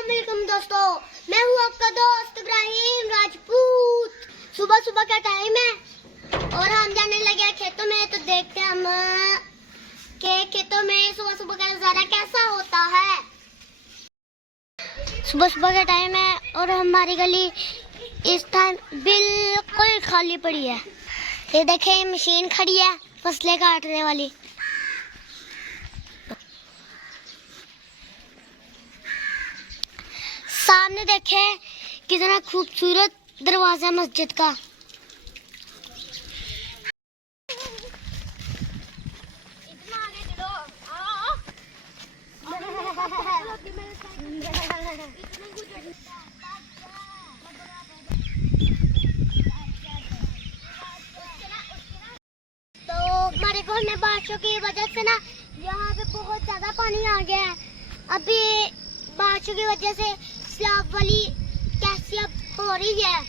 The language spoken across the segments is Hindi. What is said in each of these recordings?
अस्सलाम वालेकुम दोस्तों, मैं हूँ आपका दोस्त इब्राहिम राजपूत। सुबह सुबह का टाइम है और हम जाने लगे हैं खेतों में। तो देखते हैं हम कि खेतों में सुबह सुबह का नजारा कैसा होता है। सुबह सुबह का टाइम है और हमारी गली इस टाइम बिल्कुल खाली पड़ी है। ये देखें मशीन खड़ी है फसलें काटने वाली। सामने देखे कितना खूबसूरत दरवाजा मस्जिद का। तो हमारे घर में बारिशों की वजह से ना यहाँ पे बहुत ज्यादा पानी आ गया है। अभी बारिशों की वजह से स्लैब वाली कैफियत हो रही है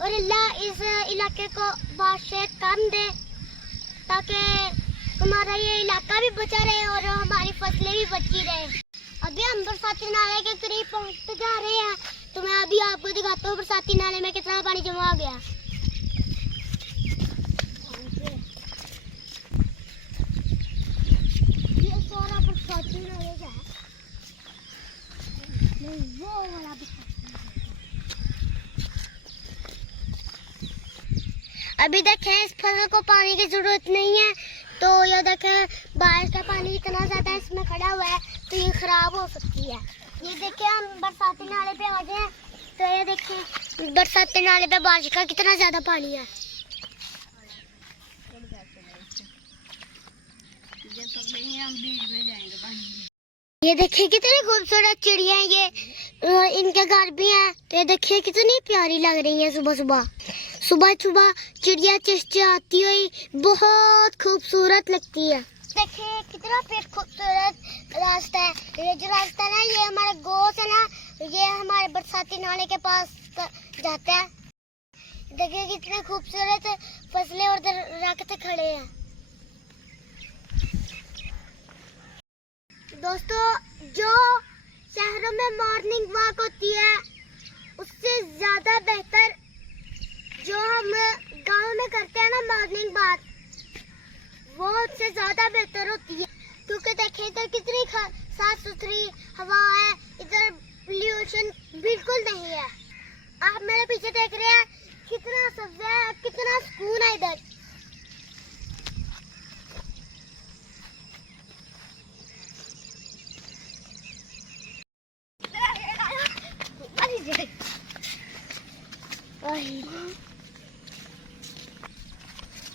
और अल्लाह इस इलाके को बारिशें कम दे ताकि हमारा ये इलाका भी बचा रहे और हमारी फसलें भी बची रहे। अभी हम बरसाती नाले के करीब पहुंचते जा रहे हैं, तो मैं अभी आपको दिखाता हूँ बरसाती नाले में कितना पानी जमा हो गया। ये सारा बरसाती नाले का है, वो वाला अभी देखें इस फसल को पानी की जरूरत नहीं है। तो ये देखें बारिश का पानी इतना ज्यादा इसमें खड़ा हुआ है तो ये खराब हो सकती है। ये देखें हम बरसाती नाले पे आ गए हैं, तो ये देखें बरसाती नाले पे बारिश का कितना ज्यादा पानी है। ये देखिए कितनी खूबसूरत चिड़िया है, ये इनके घर भी हैं। तो ये देखिए कितनी प्यारी लग रही है। सुबह सुबह सुबह सुबह चिड़िया चहचहाती हुई बहुत खूबसूरत लगती है। देखिए कितना खूबसूरत रास्ता है। ये जो रास्ता है ना, ये हमारा गाँव से ना, ये हमारे बरसाती नाले के पास जाता है। देखिए कितने खूबसूरत फसलें और दरख्त खड़े हैं। दोस्तों, जो शहरों में मॉर्निंग वॉक होती है उससे ज्यादा बेहतर जो हम गांव में करते हैं ना मॉर्निंग वॉक, वो उससे ज्यादा बेहतर होती है। क्योंकि देखें इधर कितनी साफ सुथरी हवा है, इधर पोल्यूशन बिल्कुल नहीं है। आप मेरे पीछे देख रहे हैं कितना सब्जा है, कितना सुकून है इधर।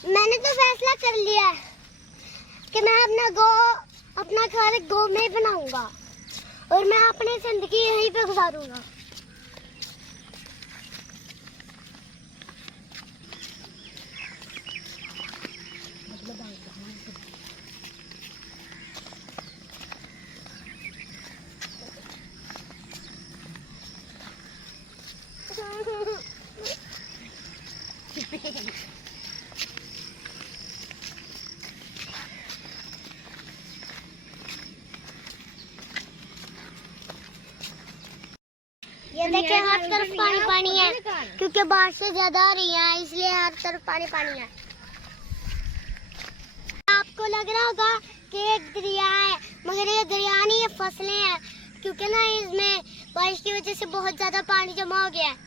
मैंने तो फैसला कर लिया है कि मैं अपना घर गाँव में ही बनाऊंगा और मैं अपनी जिंदगी यहीं पे गुजारूंगा। ये देखिए हर तरफ पानी पानी है, क्योंकि बारिश से ज्यादा आ रही है इसलिए हर तरफ पानी पानी है। आपको लग रहा होगा कि एक दरिया है, मगर ये दरिया नहीं, ये फसलें हैं। क्योंकि ना इसमें बारिश की वजह से बहुत ज्यादा पानी जमा हो गया है।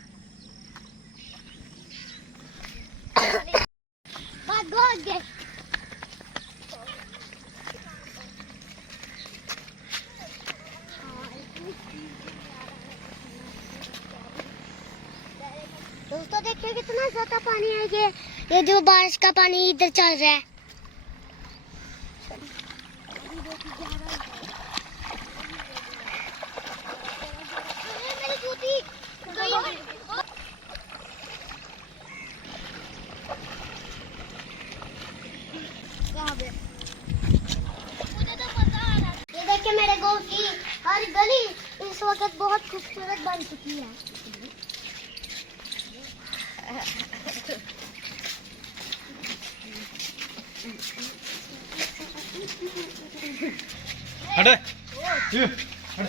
दोस्तों देखिए कितना ज्यादा पानी है। ये जो बारिश का पानी इधर चल रहा है। ये देखिए मेरे गाँव की हर गली इस वक्त बहुत खूबसूरत बन चुकी है। हटे अभी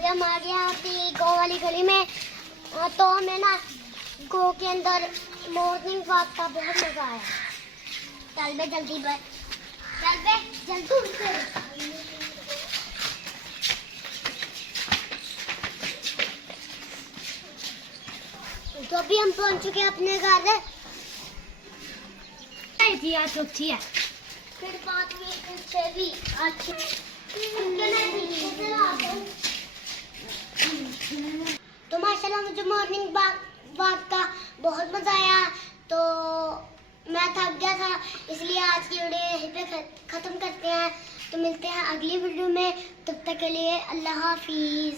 हम आ गए यहाँ पे गो वाली गली में, तो हमें ना गो के अंदर मॉर्निंग वॉक का बहुत मजा आया। चल बे जल्दी चल बे जल्दी उठ। तो अभी हम पहुंच चुके हैं अपने घर। तो अच्छी है, फिर बात हुई उससे भी अच्छी। तो माशाल्लाह मुझे मॉर्निंग वॉक का बहुत मजा आया। तो मैं थक गया था, इसलिए आज की वीडियो यहीं पे खत्म करते हैं। तो मिलते हैं अगली वीडियो में, तब तक के लिए अल्लाह हाफिज।